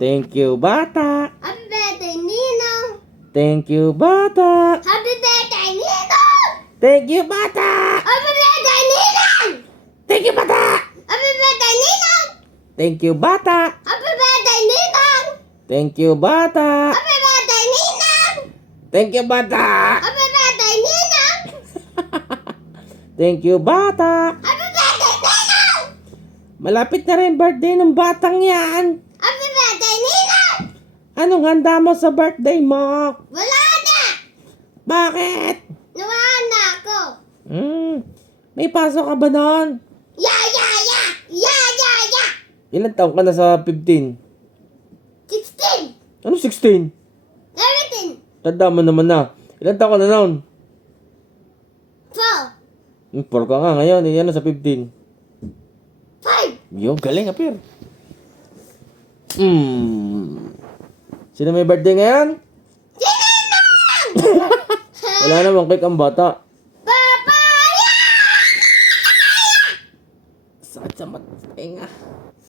Thank you, bata. Happy birthday, Ninong. Thank you, bata. Happy birthday, Ninong. Thank you, bata. Happy birthday, Ninong. Thank you, bata. Happy birthday, Ninong. Thank you, bata. Happy birthday, Ninong. Thank you, bata. Happy birthday, Ninong. Thank you, bata. Happy birthday, Ninong. Thank you, bata. Happy birthday, Ninong. Malapit na rin birthday ng batang yan. Happy birthday, Ninong. Anong handa mo sa birthday mo? Wala na. Bakit? Nawala na ako. May pasok ka ba noon? Ya, ya, ya. Ya, ya, ya. Ilan taon ka na sa 15? 16. Ano 16? 17. Tanda mo naman na. Ilan taon ka na noon? 12. 4 ka nga ngayon. Yan na sa 15. 5. Yo, galing, Apir. Sino may birthday ngayon? Wala namang cake ang bata. Papaya! Sakit sa mata. Tenga.